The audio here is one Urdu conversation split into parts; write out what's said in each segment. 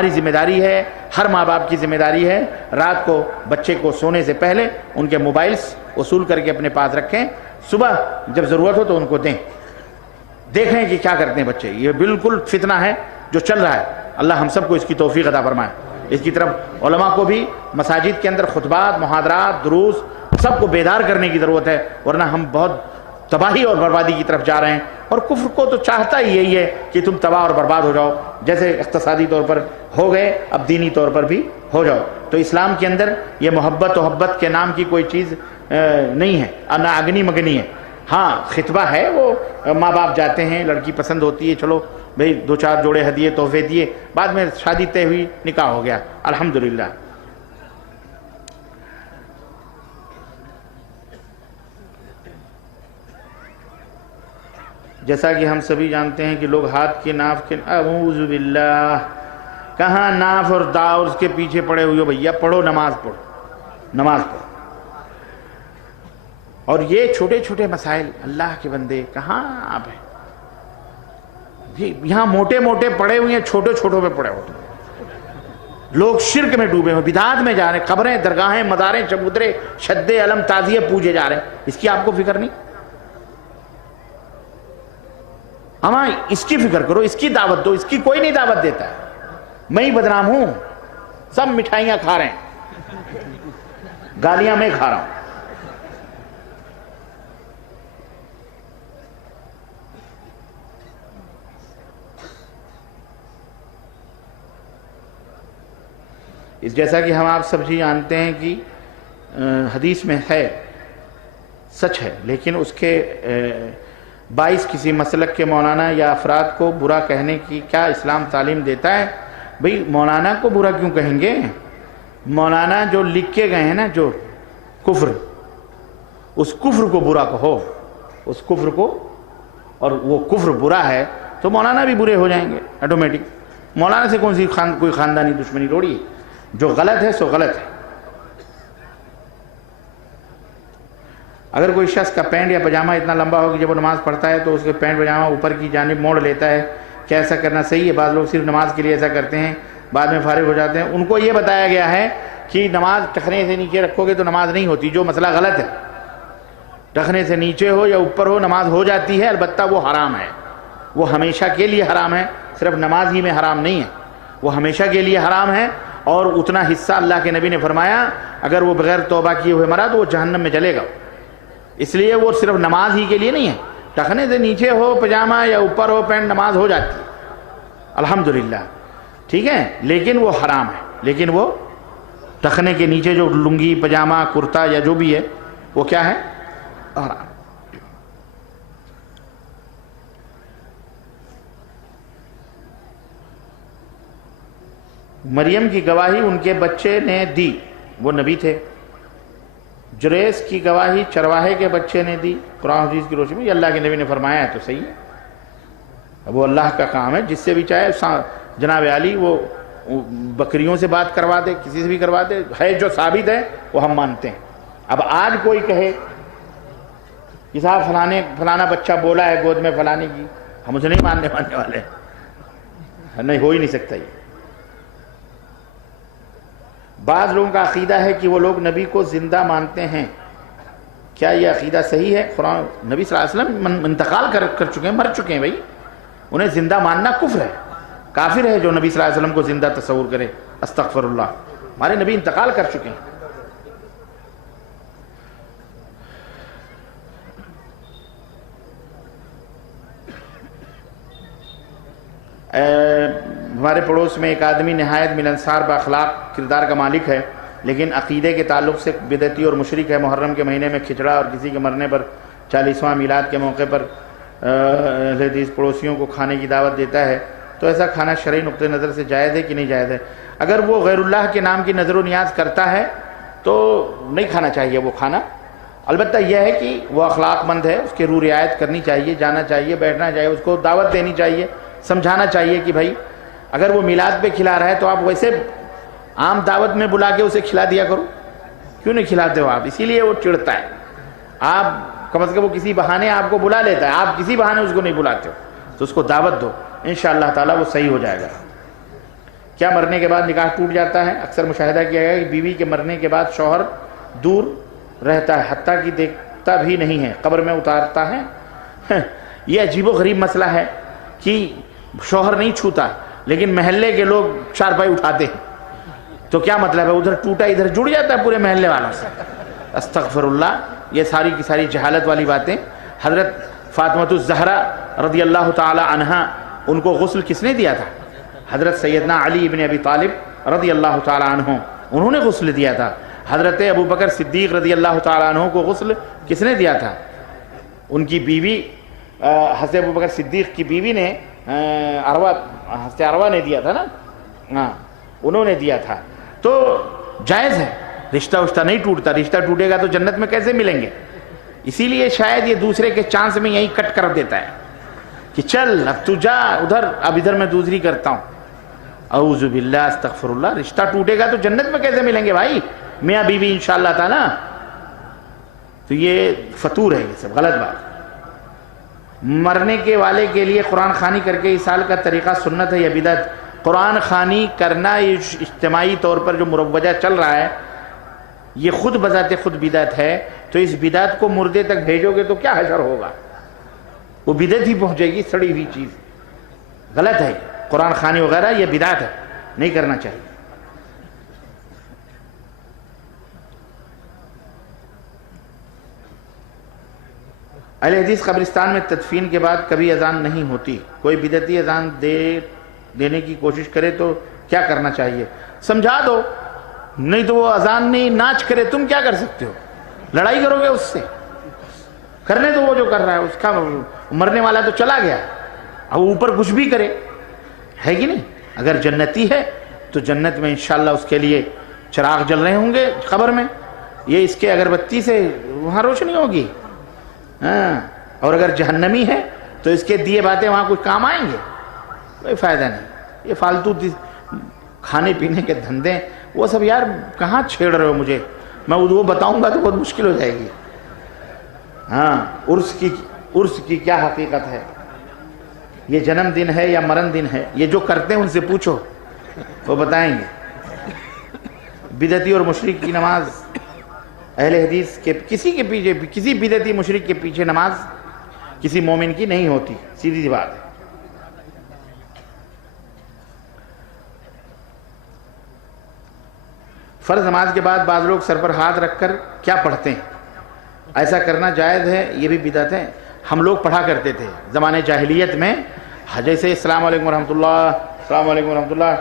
ہماری ذمہ داری ہے، ہر ماں باپ کی ذمہ داری ہے، رات کو بچے کو سونے سے پہلے ان کے موبائلز وصول کر کے اپنے پاس رکھیں، صبح جب ضرورت ہو تو ان کو دیں، دیکھیں کہ کیا کرتے ہیں بچے۔ یہ بالکل فتنہ ہے جو چل رہا ہے، اللہ ہم سب کو اس کی توفیق عطا فرمائے۔ اس کی طرف علماء کو بھی مساجد کے اندر خطبات، محاضرات، دروس سب کو بیدار کرنے کی ضرورت ہے، ورنہ ہم بہت تباہی اور بربادی کی طرف جا رہے ہیں۔ اور کفر کو تو چاہتا ہی یہی ہے کہ تم تباہ اور برباد ہو جاؤ، جیسے اقتصادی طور پر ہو گئے اب دینی طور پر بھی ہو جاؤ۔ تو اسلام کے اندر یہ محبت و حبت کے نام کی کوئی چیز نہیں ہے، نہ اگنی مگنی ہے۔ ہاں خطبہ ہے، وہ ماں باپ جاتے ہیں، لڑکی پسند ہوتی ہے، چلو بھئی دو چار جوڑے ہدیے تحفے دیے، بعد میں شادی طے ہوئی، نکاح ہو گیا، الحمدللہ۔ جیسا کہ ہم سبھی جانتے ہیں کہ لوگ ہاتھ کے ناف کے اعوذ باللہ، کہاں ناف اور دا اور اس کے پیچھے پڑے ہوئے ہو، بھیا پڑھو، نماز پڑھو، نماز پڑھو۔ اور یہ چھوٹے چھوٹے مسائل، اللہ کے بندے کہاں آپ ہیں؟ یہاں موٹے موٹے پڑے ہوئے ہیں، چھوٹے چھوٹوں پہ پڑے ہوتے ہیں۔ لوگ شرک میں ڈوبے ہوئے، بدعات میں جا رہے ہیں، قبریں، درگاہیں، مزاریں، چبوترے، شد علم، تعزیے پوجے جا رہے ہیں، اس کی آپ کو فکر نہیں؟ ہاں اس کی فکر کرو، اس کی دعوت دو، اس کی کوئی نہیں دعوت دیتا ہے۔ میں ہی بدنام ہوں، سب مٹھائیاں کھا رہے ہیں، گالیاں میں کھا رہا ہوں۔ اس جیسا کہ ہم آپ سب جانتے ہیں کہ حدیث میں ہے، سچ ہے، لیکن اس کے باعث کسی مسلک کے مولانا یا افراد کو برا کہنے کی کیا اسلام تعلیم دیتا ہے؟ بھئی مولانا کو برا کیوں کہیں گے؟ مولانا جو لکھ کے گئے ہیں نا، جو کفر، اس کفر کو برا کہو، اس کفر کو، اور وہ کفر برا ہے تو مولانا بھی برے ہو جائیں گے آٹومیٹک۔ مولانا سے کون سی کوئی خاندانی دشمنی روڑی ہے؟ جو غلط ہے سو غلط ہے۔ اگر کوئی شخص کا پینٹ یا پجامہ اتنا لمبا ہو کہ جب وہ نماز پڑھتا ہے تو اس کے پینٹ پجامہ اوپر کی جانب موڑ لیتا ہے، کیا ایسا کرنا صحیح ہے؟ بعض لوگ صرف نماز کے لیے ایسا کرتے ہیں، بعد میں فارغ ہو جاتے ہیں۔ ان کو یہ بتایا گیا ہے کہ نماز ٹخنے سے نیچے رکھو گے تو نماز نہیں ہوتی، جو مسئلہ غلط ہے۔ ٹخنے سے نیچے ہو یا اوپر ہو نماز ہو جاتی ہے، البتہ وہ حرام ہے، وہ ہمیشہ کے لیے حرام ہے، صرف نماز ہی میں حرام نہیں ہے، وہ ہمیشہ کے لیے حرام ہے۔ اور اتنا حصہ اللہ کے نبی نے فرمایا اگر وہ بغیر توبہ کیے ہوئے مرا تو وہ جہنم میں جلے گا۔ اس لیے وہ صرف نماز ہی کے لیے نہیں ہے، ٹخنے سے نیچے ہو پجامہ یا اوپر ہو پینٹ نماز ہو جاتی ہے الحمدللہ، ٹھیک ہے، لیکن وہ حرام ہے۔ لیکن وہ ٹخنے کے نیچے جو لنگی، پجامہ، کرتا یا جو بھی ہے وہ کیا ہے؟ حرام۔ مریم کی گواہی ان کے بچے نے دی، وہ نبی تھے۔ جریس کی گواہی چرواہے کے بچے نے دی، قرآن حدیث کی روشنی میں یہ اللہ کے نبی نے فرمایا ہے تو صحیح ہے۔ اب وہ اللہ کا کام ہے، جس سے بھی چاہے جناب علی وہ بکریوں سے بات کروا دے، کسی سے بھی کروا دے، ہے جو ثابت ہے وہ ہم مانتے ہیں۔ اب آج کوئی کہے کہ صاحب فلانا بچہ بولا ہے گود میں فلانے کی، ہم اسے نہیں ماننے والے ہیں، نہیں ہو ہی نہیں سکتا یہ۔ بعض لوگوں کا عقیدہ ہے کہ وہ لوگ نبی کو زندہ مانتے ہیں، کیا یہ عقیدہ صحیح ہے؟ قرآن نبی صلی اللہ علیہ وسلم انتقال کر چکے ہیں، مر چکے ہیں، بھائی انہیں زندہ ماننا کفر ہے، کافر ہے جو نبی صلی اللہ علیہ وسلم کو زندہ تصور کرے، استغفر اللہ، ہمارے نبی انتقال کر چکے ہیں۔ ہمارے پڑوس میں ایک آدمی نہایت ملنسار بااخلاق کردار کا مالک ہے، لیکن عقیدے کے تعلق سے بدعتی اور مشرک ہے۔ محرم کے مہینے میں کھچڑا اور کسی کے مرنے پر 40واں میلاد کے موقع پر اہل حدیث پڑوسیوں کو کھانے کی دعوت دیتا ہے، تو ایسا کھانا شرعی نقطہ نظر سے جائز ہے کہ نہیں جائز ہے؟ اگر وہ غیر اللہ کے نام کی نظر و نیاز کرتا ہے تو نہیں کھانا چاہیے وہ کھانا، البتہ یہ ہے کہ وہ اخلاق مند ہے، اس کے روح رعایت کرنی چاہیے، جانا چاہیے، بیٹھنا چاہیے، اس کو دعوت دینی چاہیے، سمجھانا چاہیے کہ بھائی اگر وہ میلاد پہ کھلا رہا ہے تو آپ ویسے عام دعوت میں بلا کے اسے کھلا دیا کرو، کیوں نہیں کھلاتے ہو آپ؟ اسی لیے وہ چڑھتا ہے، آپ کم از کم وہ کسی بہانے آپ کو بلا لیتا ہے، آپ کسی بہانے اس کو نہیں بلاتے ہو، تو اس کو دعوت دو، انشاءاللہ تعالی وہ صحیح ہو جائے گا۔ کیا مرنے کے بعد نکاح ٹوٹ جاتا ہے؟ اکثر مشاہدہ کیا گیا کہ بیوی کے مرنے کے بعد شوہر دور رہتا ہے، حتیٰ کہ دیکھتا بھی نہیں ہے، قبر میں اتارتا ہے۔ یہ عجیب و غریب مسئلہ ہے کہ شوہر نہیں چھوتا لیکن محلے کے لوگ چارپائی اٹھاتے ہیں، تو کیا مطلب ہے؟ ادھر ٹوٹا ادھر جڑ جاتا ہے پورے محلے والوں سے۔ استغفر اللہ، یہ ساری کی ساری جہالت والی باتیں۔ حضرت فاطمۃ الزہرا رضی اللہ تعالی عنہا، ان کو غسل کس نے دیا تھا؟ حضرت سیدنا علی ابن ابی طالب رضی اللہ تعالی عنہ، انہوں نے غسل دیا تھا۔ حضرت ابو بکر صدیق رضی اللہ تعالی عنہ کو غسل کس نے دیا تھا؟ ان کی بیوی حضرت ابو بکر صدیق کی بیوی نے حضرت عروہ نے دیا تھا نا، ہاں انہوں نے دیا تھا۔ تو جائز ہے، رشتہ وشتہ نہیں ٹوٹتا، رشتہ ٹوٹے گا تو جنت میں کیسے ملیں گے؟ اسی لیے شاید یہ دوسرے کے چانس میں یہی کٹ کر دیتا ہے کہ چل اب تو جا ادھر، اب ادھر میں دوسری کرتا ہوں۔ اعوذ باللہ، استغفر اللہ، رشتہ ٹوٹے گا تو جنت میں کیسے ملیں گے بھائی میاں بیوی انشاءاللہ تعالی؟ تو یہ فطور ہے، یہ سب غلط بات۔ مرنے کے والے کے لیے قرآن خوانی کر کے ایصال کا طریقہ سنت ہے یا بدعت؟ قرآن خوانی کرنا اجتماعی طور پر جو مروجہ چل رہا ہے یہ خود بذات خود بدعت ہے، تو اس بدعت کو مردے تک بھیجو گے تو کیا حشر ہوگا؟ وہ بدعت ہی پہنچے گی، سڑی ہوئی چیز۔ غلط ہے قرآن خوانی وغیرہ، یہ بدعت ہے، نہیں کرنا چاہیے۔ اہل حدیث قبرستان میں تدفین کے بعد کبھی اذان نہیں ہوتی، کوئی بدعتی اذان دینے کی کوشش کرے تو کیا کرنا چاہیے؟ سمجھا دو، نہیں تو وہ اذان نہیں ناچ کرے، تم کیا کر سکتے ہو؟ لڑائی کرو گے اس سے؟ کرنے دو وہ جو کر رہا ہے، اس کا مرنے والا تو چلا گیا، اب اوپر کچھ بھی کرے، ہے کہ نہیں؟ اگر جنتی ہے تو جنت میں انشاءاللہ اس کے لیے چراغ جل رہے ہوں گے قبر میں، یہ اس کے اگربتی سے وہاں روشنی ہوگی، ہاں۔ اور اگر جہنمی ہے تو اس کے دیے باتیں وہاں کچھ کام آئیں گے؟ کوئی فائدہ نہیں۔ یہ فالتو کھانے پینے کے دھندے وہ سب یار کہاں چھیڑ رہے ہو مجھے؟ میں وہ بتاؤں گا تو بہت مشکل ہو جائے گی۔ ہاں، عرس کی کیا حقیقت ہے؟ یہ جنم دن ہے یا مرن دن ہے؟ یہ جو کرتے ہیں ان سے پوچھو، وہ بتائیں گے۔ بدعتی اور مشرک کی نماز، اہل حدیث کے کسی کے پیچھے، کسی بدعتی مشرک کے پیچھے نماز کسی مومن کی نہیں ہوتی، سیدھی سی بات ہے۔ فرض نماز کے بعد بعض لوگ سر پر ہاتھ رکھ کر کیا پڑھتے ہیں؟ ایسا کرنا جائز ہے؟ یہ بھی بدعت ہے۔ ہم لوگ پڑھا کرتے تھے زمانے جاہلیت میں، جیسے السلام علیکم ورحمۃ اللہ، السلام علیکم ورحمۃ اللہ،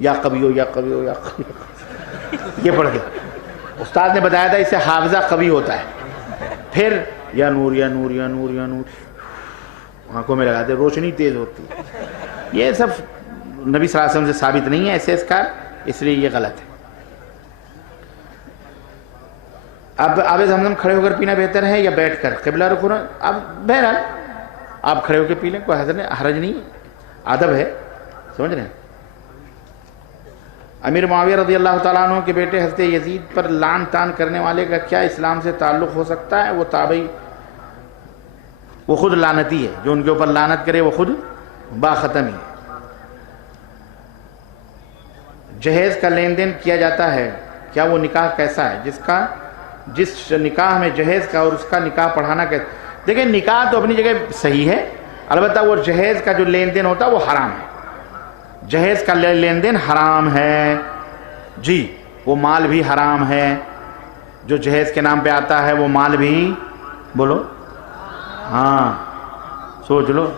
یا قویو یا قویو یا قویو، یہ پڑھ کے استاد نے بتایا تھا اس سے حافظہ قوی ہوتا ہے۔ پھر یا نور یا نور یا نور یا نور آنکھوں میں لگاتے، روشنی تیز ہوتی۔ یہ سب نبی صلی اللہ علیہ وسلم سے ثابت نہیں ہے ایسے اذکار، اس لیے یہ غلط ہے۔ اب آب زمزم کھڑے ہو کر پینا بہتر ہے یا بیٹھ کر؟ قبلہ رخ ہونا، اب بہرحال آپ کھڑے ہو کے پی لیں، کوئی حرج نہیں، ادب ہے، سمجھ رہے ہیں؟ امیر معاویہ رضی اللہ تعالیٰ عنہ کے بیٹے حضرت یزید پر لعن طعن کرنے والے کا کیا اسلام سے تعلق ہو سکتا ہے؟ وہ تابعی، وہ خود لعنتی ہے، جو ان کے اوپر لعنت کرے وہ خود باختم ہی۔ جہیز کا لین دین کیا جاتا ہے، کیا وہ نکاح کیسا ہے؟ جس نکاح میں جہیز کا اور اس کا نکاح پڑھانا کیسا؟ دیکھیں نکاح تو اپنی جگہ صحیح ہے، البتہ وہ جہیز کا جو لین دین ہوتا ہے وہ حرام ہے، جہیز کا لین دین حرام ہے جی، وہ مال بھی حرام ہے، جو جہیز کے نام پہ آتا ہے وہ مال بھی، بولو ہاں، سوچ لو،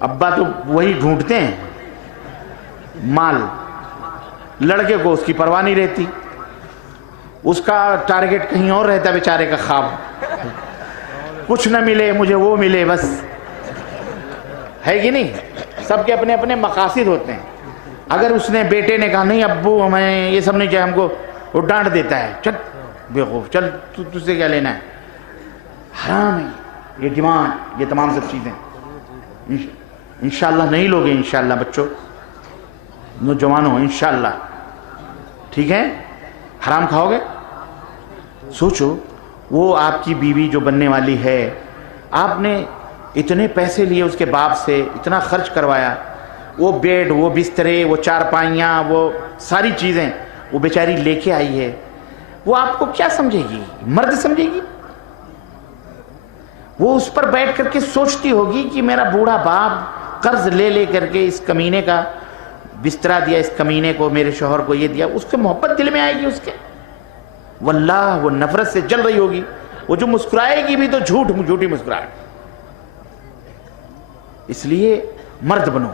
ابا تو وہی ڈھونڈتے ہیں مال، لڑکے کو اس کی پرواہ نہیں رہتی، اس کا ٹارگٹ کہیں اور رہتا ہے بیچارے کا، خواب کچھ نہ ملے مجھے وہ ملے بس، ہے کہ نہیں؟ سب کے اپنے اپنے مقاصد ہوتے ہیں۔ اگر اس نے بیٹے نے کہا نہیں ابو ہمیں یہ سب نہیں چاہیے ہم کو، وہ ڈانٹ دیتا ہے، چل بیوقوف چل تجھ سے کیا لینا ہے، حرام ہے یہ ڈیمانڈ، یہ تمام سب چیزیں انشاءاللہ نہیں لوگے، انشاءاللہ بچوں نوجوانوں انشاءاللہ، ٹھیک ہے؟ حرام کھاؤ گے؟ سوچو وہ آپ کی بیوی جو بننے والی ہے، آپ نے اتنے پیسے لیے اس کے باپ سے, اتنا خرچ کروایا, وہ بیڈ, وہ بسترے, وہ چارپائیاں, وہ ساری چیزیں وہ بیچاری لے کے آئی ہے. وہ آپ کو کیا سمجھے گی؟ مرد سمجھے گی؟ وہ اس پر بیٹھ کر کے سوچتی ہوگی کہ میرا بوڑھا باپ قرض لے لے کر کے اس کمینے کا بسترا دیا, اس کمینے کو, میرے شوہر کو یہ دیا. اس کے محبت دل میں آئے گی اس کے, واللہ وہ نفرت سے جل رہی ہوگی. وہ جو مسکرائے گی بھی تو جھوٹی مسکراہٹ. اس لیے مرد بنو.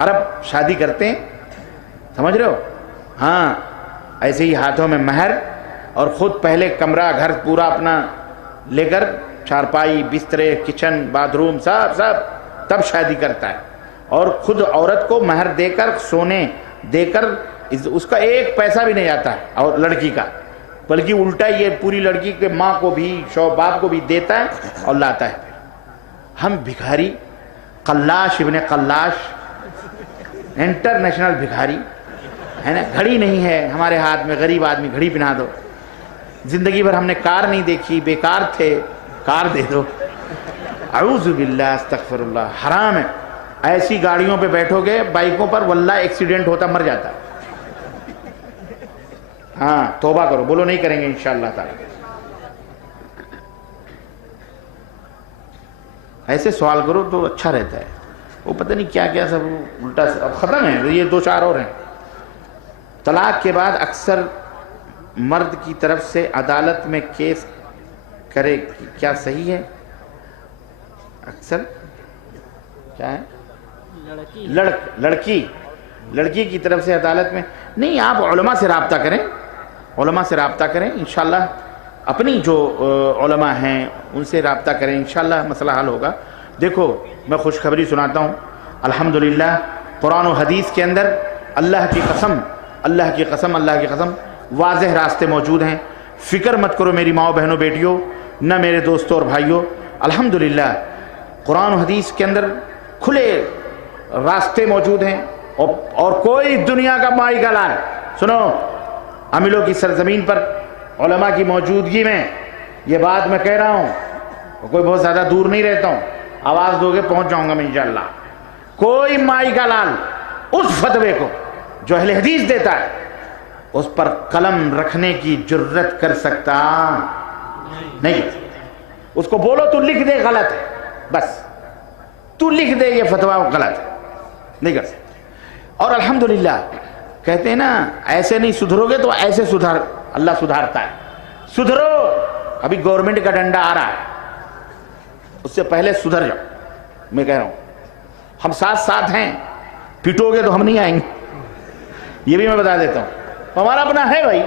عرب شادی کرتے ہیں, سمجھ رہے ہو, ہاں ایسے ہی ہاتھوں میں مہر, اور خود پہلے کمرہ گھر پورا اپنا لے کر, چارپائی, بسترے, کچن, باتھ روم, سب تب شادی کرتا ہے. اور خود عورت کو مہر دے کر, سونے دے کر, اس کا ایک پیسہ بھی نہیں جاتا اور لڑکی کا, بلکہ الٹا یہ پوری لڑکی کے ماں کو بھی, باپ کو بھی دیتا ہے اور لاتا ہے. ہم بھکاری, قلاش ابن قلاش, انٹرنیشنل بھکاری ہے نا. گھڑی نہیں ہے ہمارے ہاتھ میں, غریب آدمی گھڑی پہنا دو. زندگی بھر ہم نے کار نہیں دیکھی, بیکار تھے, کار دے دو. اعوذ باللہ, استغفر اللہ, حرام ہے. ایسی گاڑیوں پہ بیٹھو گے, بائکوں پر, واللہ ایکسیڈنٹ ہوتا, مر جاتا. ہاں توبہ کرو, بولو نہیں کریں گے انشاءاللہ تعالی. ایسے سوال کرو تو اچھا رہتا ہے. وہ پتہ نہیں کیا کیا سب الٹا, اب ختم ہے. یہ 2-4 اور ہیں. طلاق کے بعد اکثر مرد کی طرف سے عدالت میں کیس کرے, کیا صحیح ہے؟ اکثر کیا ہے؟ لڑکی کی طرف سے عدالت میں نہیں. آپ علماء سے رابطہ کریں, علماء سے رابطہ کریں انشاءاللہ. اپنی جو علماء ہیں ان سے رابطہ کریں, انشاءاللہ مسئلہ حل ہوگا. دیکھو میں خوشخبری سناتا ہوں. الحمدللہ قرآن و حدیث کے اندر اللہ کی قسم واضح راستے موجود ہیں. فکر مت کرو میری ماؤں, بہنوں, بیٹیوں, نہ میرے دوستوں اور بھائیوں. الحمدللہ قرآن و حدیث کے اندر کھلے راستے موجود ہیں. اور کوئی دنیا کا مائی کا لال, سنو, عاملوں کی سرزمین پر علماء کی موجودگی میں یہ بات میں کہہ رہا ہوں, کوئی بہت زیادہ دور نہیں رہتا ہوں, آواز دو گے پہنچ جاؤں گا میں انشاءاللہ. کوئی مائی کا لال اس فتوے کو جو اہل حدیث دیتا ہے اس پر قلم رکھنے کی جرت کر سکتا نہیں. اس کو بولو تو لکھ دے غلط ہے, بس تو لکھ دے یہ فتویٰ غلط ہے, نہیں کر سکتے. اور الحمدللہ کہتے ہیں نا, ایسے نہیں سدھرو گے تو ایسے اللہ سدھارتا ہے. سدھرو, ابھی گورنمنٹ کا ڈنڈا آ رہا ہے, اس سے پہلے سدھر جاؤ. میں کہہ رہا ہوں ہم ساتھ ہیں, پٹو گے تو ہم نہیں آئیں گے, یہ بھی میں بتا دیتا ہوں. ہمارا اپنا ہے بھائی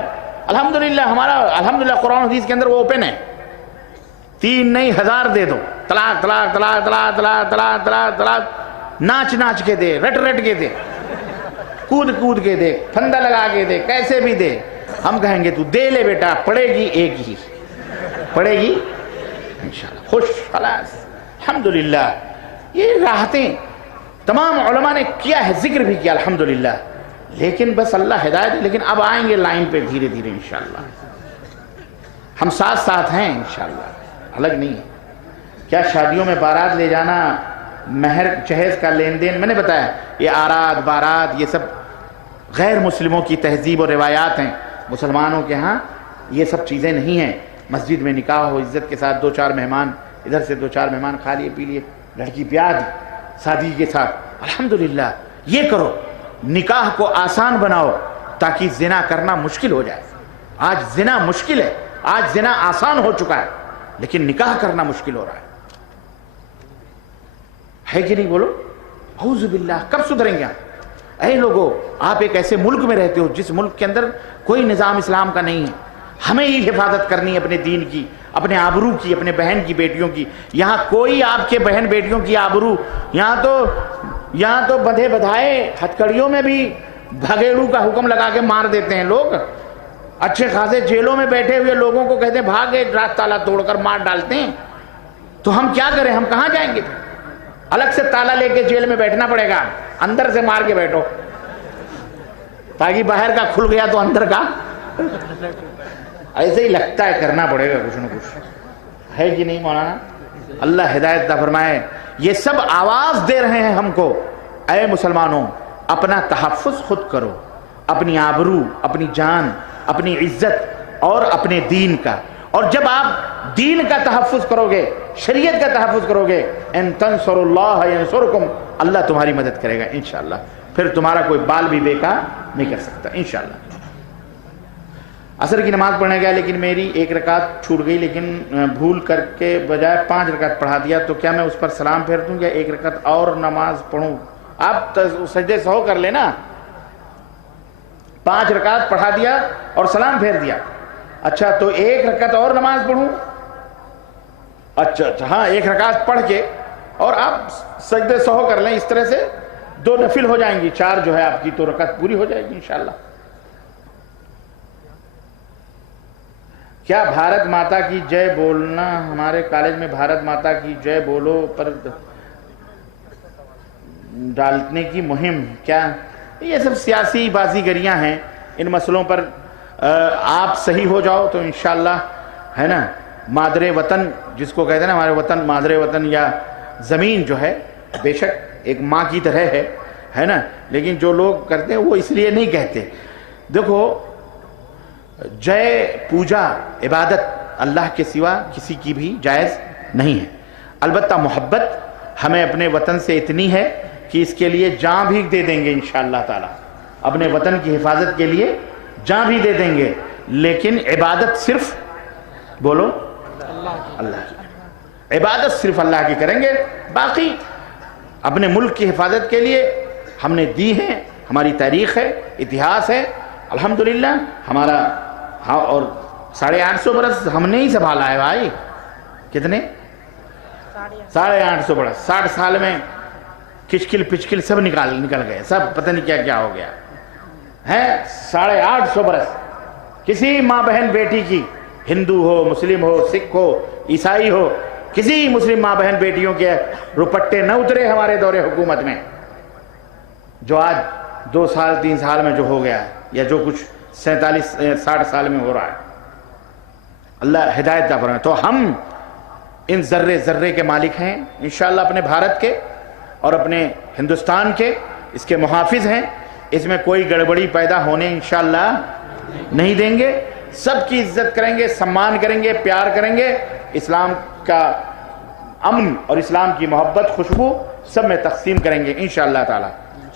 الحمدللہ. ہمارا الحمدللہ قرآن حدیث کے اندر وہ اوپن ہے. 3 نہیں 1000 دے دو, طلاق طلاق طلاق طلاق طلاق طلاق طلاق طلاق, ناچ کے دے, رٹ کے دے, کود کے دے, پھندا لگا کے دے, کیسے بھی دے. ہم کہیں گے تو دے لے بیٹا, پڑے گی ایک ہی, پڑے گی انشاءاللہ. خوش, خلاص الحمدللہ. یہ راحتیں تمام علماء نے کیا ہے, ذکر بھی کیا الحمدللہ. لیکن بس اللہ ہدایت. لیکن اب آئیں گے لائن پہ دھیرے دھیرے انشاءاللہ. ہم ساتھ ہیں انشاءاللہ, الگ نہیں ہے. کیا شادیوں میں بارات لے جانا, مہر جہیز کا لین دین, میں نے بتایا یہ آرات بارات یہ سب غیر مسلموں کی تہذیب اور روایات ہیں. مسلمانوں کے ہاں یہ سب چیزیں نہیں ہیں. مسجد میں نکاح ہو, عزت کے ساتھ 2-4 مہمان, ادھر سے 2-4 مہمان کھا لیے پی لیے, لڑکی بیاہ دی سادگی کے ساتھ. الحمدللہ یہ کرو, نکاح کو آسان بناؤ تاکہ زنا کرنا مشکل ہو جائے. آج زنا مشکل ہے, آج زنا آسان ہو چکا ہے, لیکن نکاح کرنا مشکل ہو رہا ہے کہ نہیں؟ بولو اعوذ باللہ. کب سدھریں گے ہم؟ اے لوگوں, آپ ایک ایسے ملک میں رہتے ہو جس ملک کے اندر کوئی نظام اسلام کا نہیں ہے. ہمیں ہی حفاظت کرنی ہے اپنے دین کی, اپنے آبرو کی, اپنے بہن کی بیٹیوں کی. یہاں کوئی آپ کے بہن بیٹیوں کی آبرو, یہاں تو بدھے بدھائے ہتھکڑیوں میں بھی بھگیڑو کا حکم لگا کے مار دیتے ہیں لوگ. اچھے خاصے جیلوں میں بیٹھے ہوئے لوگوں کو کہتے ہیں بھاگے, رات تالا توڑ کر مار ڈالتے ہیں. تو ہم کیا کریں, ہم کہاں جائیں گے؟ الگ سے تالا لے کے جیل میں بیٹھنا پڑے گا, اندر سے مار کے بیٹھو تاکہ باہر کا کھل گیا تو اندر کا. ایسے ہی لگتا ہے, کرنا پڑے گا کچھ نہ کچھ, ہے کہ نہیں مولانا؟ اللہ ہدایت عطا فرمائے. یہ سب آواز دے رہے ہیں ہم کو، اے مسلمانوں اپنا تحفظ خود کرو، اپنی آبرو، اپنی جان، اپنی عزت اور اپنے دین کا. اور جب آپ دین کا تحفظ کرو گے، شریعت کا تحفظ کرو گے، ان تنصروا اللہ ینصرکم، اللہ تمہاری مدد کرے گا انشاءاللہ. پھر تمہارا کوئی بال بھی بیکار نہیں کر سکتا انشاءاللہ. عصر کی نماز پڑھنے گیا لیکن میری ایک رکعت چھوٹ گئی، لیکن بھول کر کے بجائے 5 رکعت پڑھا دیا، تو کیا میں اس پر سلام پھیر دوں یا ایک رکعت اور نماز پڑھوں؟ آپ سجدے سہو کر لینا. 5 رکعت پڑھا دیا اور سلام پھیر دیا. اچھا تو ایک رکعت اور نماز پڑھوں؟ اچھا ہاں، ایک رکعت پڑھ کے اور آپ سجدے سہو کر لیں. اس طرح سے 2 نفل ہو جائیں گی، 4 جو ہے آپ کی تو رکعت پوری ہو جائے گی انشاءاللہ. کیا بھارت ماتا کی جے بولنا ہمارے کالج میں بھارت ماتا کی جے بولو پر ڈالنے کی مہم کیا؟ یہ سب سیاسی بازی گریاں ہیں. ان مسئلوں پر آپ صحیح ہو جاؤ تو انشاءاللہ ہے نا. مادر وطن جس کو کہتے ہیں نا، ہمارے وطن مادر وطن یا زمین جو ہے بے شک ایک ماں کی طرح ہے نا. لیکن جو لوگ کرتے ہیں وہ اس لیے نہیں کہتے. دیکھو، جے پوجا عبادت اللہ کے سوا کسی کی بھی جائز نہیں ہے. البتہ محبت ہمیں اپنے وطن سے اتنی ہے کہ اس کے لیے جان بھی دے دیں گے انشاءاللہ تعالی. اپنے وطن کی حفاظت کے لیے جان بھی دے دیں گے، لیکن عبادت صرف بولو اللہ کی. عبادت صرف اللہ کی کریں گے. باقی اپنے ملک کی حفاظت کے لیے ہم نے دی ہے، ہماری تاریخ ہے، اتہاس ہے الحمدللہ ہمارا. ہاں، اور 850 برس ہم نے ہی سنبھالا ہے بھائی. کتنے؟ 850 برس. 60 سال میں کچکل پچکل سب نکل گئے، سب پتہ نہیں کیا کیا ہو گیا ہے. 850 برس کسی ماں بہن بیٹی کی، ہندو ہو، مسلم ہو، سکھ ہو، عیسائی ہو، کسی مسلم ماں بہن بیٹیوں کے روپٹے نہ اترے ہمارے دور حکومت میں. جو آج 2 سال 3 سال میں جو ہو گیا یا جو کچھ 47-60 سال میں ہو رہا ہے، اللہ ہدایت کا فرمان. تو ہم ان ذرے ذرے کے مالک ہیں انشاءاللہ، اپنے بھارت کے اور اپنے ہندوستان کے، اس کے محافظ ہیں. اس میں کوئی گڑبڑی پیدا ہونے انشاءاللہ نہیں دیں گے. سب کی عزت کریں گے، سمان کریں گے، پیار کریں گے. اسلام کا امن اور اسلام کی محبت خوشبو سب میں تقسیم کریں گے انشاءاللہ تعالی.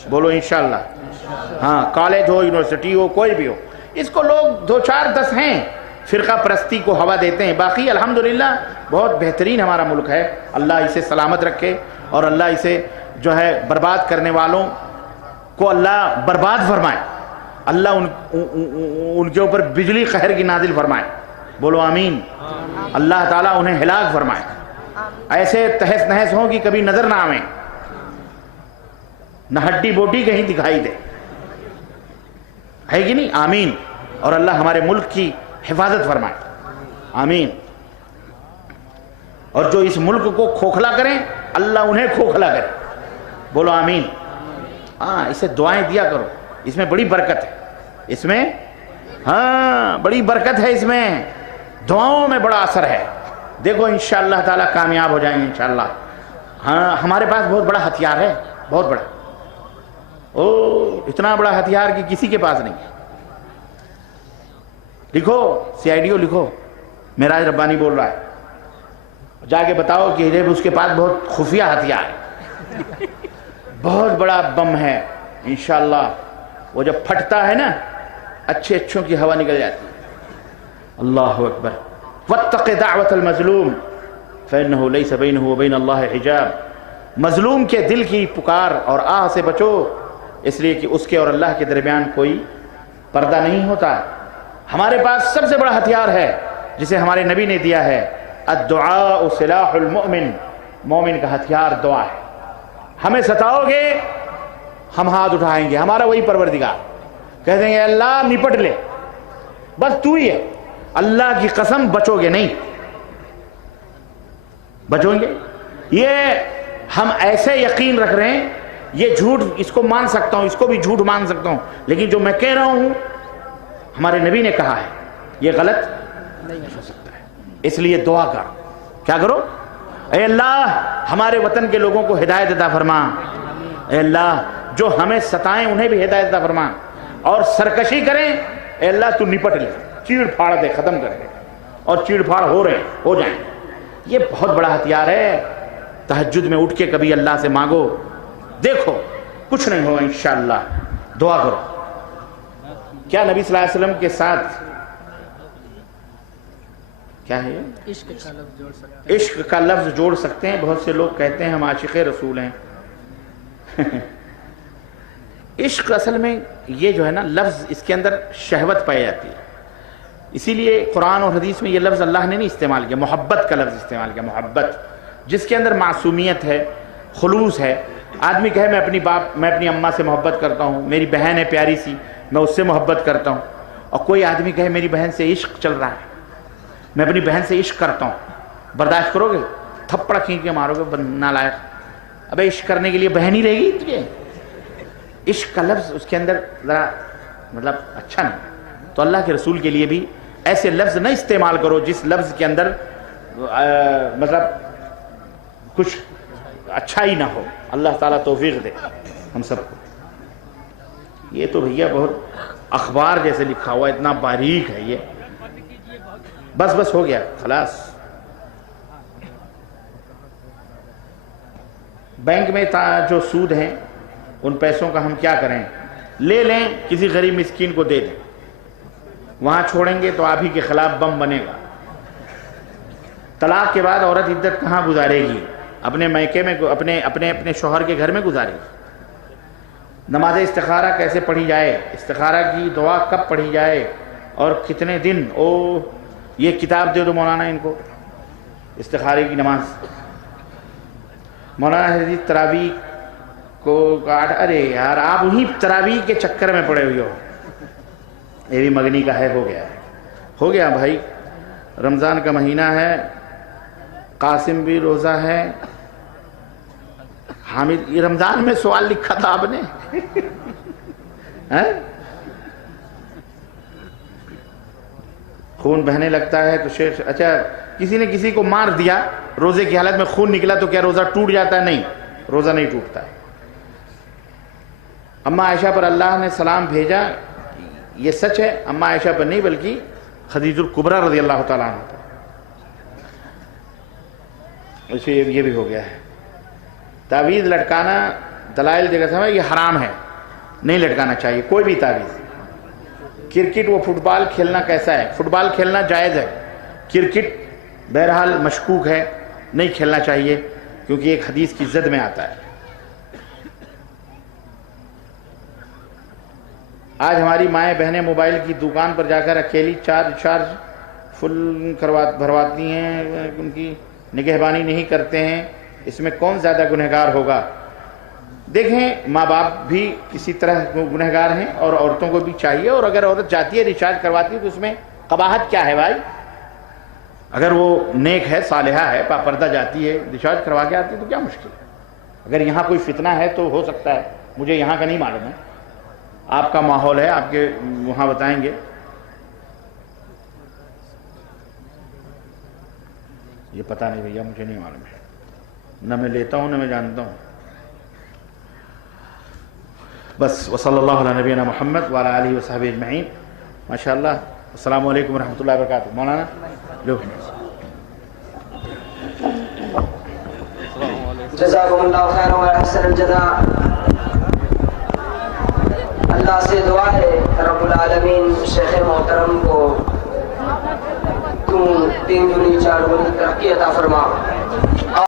بولو انشاءاللہ. ہاں، کالج ہو، یونیورسٹی ہو، کوئی بھی ہو. اس کو لوگ 2 4 10 ہیں فرقہ پرستی کو ہوا دیتے ہیں. باقی الحمدللہ بہت بہترین ہمارا ملک ہے. اللہ اسے سلامت رکھے اور اللہ اسے جو ہے برباد کرنے والوں کو اللہ برباد فرمائے. اللہ ان کے اوپر بجلی قہر کی نازل فرمائے. بولو آمین. اللہ تعالیٰ انہیں ہلاک فرمائے. ایسے تہس نہس ہوں کہ کبھی نظر نہ آئیں، نہ ہڈی بوٹی کہیں دکھائی دے، ہے کہ نہیں؟ آمین. اور اللہ ہمارے ملک کی حفاظت فرمائے. آمین. اور جو اس ملک کو کھوکھلا کریں اللہ انہیں کھوکھلا کرے. بولو آمین. ہاں، اسے دعائیں دیا کرو، اس میں بڑی برکت ہے. اس میں ہاں بڑی برکت ہے، اس میں دعاؤں میں بڑا اثر ہے. دیکھو انشاءاللہ تعالی کامیاب ہو جائیں گے انشاءاللہ. ہاں، ہمارے پاس بہت بڑا ہتھیار ہے، بہت بڑا. اتنا بڑا ہتھیار کہ کسی کے پاس نہیں ہے. لکھو، CIDO لکھو، معراج ربانی بول رہا ہے، جا کے بتاؤ کہ اس کے پاس بہت خفیہ ہتھیار ہے، بہت بڑا بم ہے انشاءاللہ. وہ جب پھٹتا ہے نا، اچھے اچھوں کی ہوا نکل جاتی ہے. اللہ اکبر. واتق دعوت المظلوم فإنه ليس بينه وبين الله حجاب. مظلوم کے دل کی پکار اور آہ سے بچو، اس لیے کہ اس کے اور اللہ کے درمیان کوئی پردہ نہیں ہوتا. ہمارے پاس سب سے بڑا ہتھیار ہے جسے ہمارے نبی نے دیا ہے، الدعاء سلاح المؤمن. مومن کا ہتھیار دعا ہے. ہمیں ستاؤ گے ہم ہاتھ اٹھائیں گے، ہمارا وہی پروردگار. کہہ دیں گے اللہ نپٹ لے، بس تو ہی ہے. اللہ کی قسم بچو گے نہیں، بچوں گے. یہ ہم ایسے یقین رکھ رہے ہیں، یہ جھوٹ اس کو مان سکتا ہوں، اس کو بھی جھوٹ مان سکتا ہوں، لیکن جو میں کہہ رہا ہوں ہمارے نبی نے کہا ہے، یہ غلط نہیں ہو سکتا ہے. اس لیے دعا کرو. کیا کرو؟ اے اللہ ہمارے وطن کے لوگوں کو ہدایت عطا فرما، اے اللہ جو ہمیں ستائیں انہیں بھی ہدایت عطا فرما، اور سرکشی کریں اے اللہ تو نپٹ لے، چیڑ پھاڑ دے، ختم کر دے، اور چیڑ پھاڑ ہو جائیں۔ یہ بہت بڑا ہتھیار ہے۔ تہجد میں اٹھ کے کبھی اللہ سے مانگو، دیکھو کچھ نہیں ہوگا انشاءاللہ، دعا کرو۔ کیا نبی صلی اللہ علیہ وسلم کے ساتھ کیا ہے عشق کا لفظ جوڑ سکتے ہیں؟ بہت سے لوگ کہتے ہیں ہم عاشق رسول ہیں۔ عشق اصل میں یہ جو ہے نا لفظ، اس کے اندر شہوت پائی جاتی ہے، اسی لیے قرآن اور حدیث میں یہ لفظ اللہ نے نہیں استعمال کیا، محبت کا لفظ استعمال کیا، محبت جس کے اندر معصومیت ہے، خلوص ہے۔ آدمی کہے میں اپنی اماں سے محبت کرتا ہوں، میری بہن ہے پیاری سی، میں اس سے محبت کرتا ہوں، اور کوئی آدمی کہے میری بہن سے عشق چل رہا ہے، میں اپنی بہن سے عشق کرتا ہوں، برداشت کرو گے؟ تھپڑ کھینچ کے مارو گے نالائق۔ ابے عشق کرنے کے لیے بہن ہی رہے گی تجھے؟ عشق کا لفظ اس کے اندر ذرا مطلب اچھا نہیں، تو اللہ کے رسول کے لیے بھی ایسے لفظ نہ استعمال کرو جس لفظ کے اندر مطلب کچھ اچھا ہی نہ ہو۔ اللہ تعالیٰ توفیق دے ہم سب کو۔ یہ تو بھیا بہت اخبار جیسے لکھا ہوا، اتنا باریک ہے یہ، بس ہو گیا خلاص۔ بینک میں جو سود ہیں ان پیسوں کا ہم کیا کریں؟ لے لیں، کسی غریب مسکین کو دے دیں، وہاں چھوڑیں گے تو آپ ہی کے خلاف بم بنے گا۔ طلاق کے بعد عورت عدت کہاں گزارے گی؟ اپنے میکے میں، اپنے شوہر کے گھر میں گزارے گی۔ نماز استخارہ کیسے پڑھی جائے؟ استخارہ کی دعا کب پڑھی جائے اور کتنے دن؟ یہ کتاب دے دو مولانا ان کو، استخارے کی نماز۔ مولانا حدیث تراویح کو ارے یار آپ انہی تراویح کے چکر میں پڑے ہوئے ہو۔ یہ بھی مگنی کا ہے، ہو گیا بھائی، رمضان کا مہینہ ہے، قاسم بھی روزہ ہے، حامد یہ رمضان میں سوال لکھا تھا آپ نے خون بہنے لگتا ہے تو شیخ، اچھا کسی نے کسی کو مار دیا روزے کی حالت میں، خون نکلا تو کیا روزہ ٹوٹ جاتا ہے؟ نہیں، روزہ نہیں ٹوٹتا ہے۔ اماں عائشہ پر اللہ نے سلام بھیجا، یہ سچ ہے، اماں عائشہ پر نہیں بلکہ خدیجہ الکبریٰ رضی اللہ تعالیٰ عنہ پر۔ اسے یہ بھی ہو گیا ہے۔ تعویذ لٹکانا دلائل جگہ سمجھ، یہ حرام ہے، نہیں لٹکانا چاہیے کوئی بھی تعویذ۔ کرکٹ و فٹ بال کھیلنا کیسا ہے؟ فٹ بال کھیلنا جائز ہے، کرکٹ بہرحال مشکوک ہے، نہیں کھیلنا چاہیے کیونکہ ایک حدیث کی زد میں آتا ہے۔ آج ہماری مائیں بہنیں موبائل کی دکان پر جا کر اکیلی چارج فل بھرواتی ہیں، ان کی نگہبانی نہیں کرتے ہیں، اس میں کون زیادہ گنہگار ہوگا؟ دیکھیں ماں باپ بھی کسی طرح گنہگار ہیں اور عورتوں کو بھی چاہیے، اور اگر عورت جاتی ہے ریچارج کرواتی ہے تو اس میں قباحت کیا ہے بھائی؟ اگر وہ نیک ہے، صالحہ ہے، پاپردہ جاتی ہے، ریچارج کروا کے آتی ہے تو کیا مشکل ہے؟ اگر یہاں کوئی فتنہ ہے تو ہو سکتا ہے، مجھے یہاں کا نہیں معلوم ہے، آپ کا ماحول ہے، آپ کے وہاں بتائیں گے۔ یہ پتہ نہیں بھیا، مجھے نہیں معلوم ہے، نہ میں لیتا ہوں نہ میں جانتا ہوں۔ بس وصلی اللہ علی نبینا محمد وعلی آلہ وصحبہ اجمعین۔ ماشاءاللہ، السلام علیکم ورحمۃ اللہ وبرکاتہ۔ مولانا لو۔ جزاکم اللہ خیر و احسن الجزاء۔ اللہ سے دعا ہے رب العالمین شیخ محترم کو تم 3 دنیا 4 گنی ترقی عطا فرما۔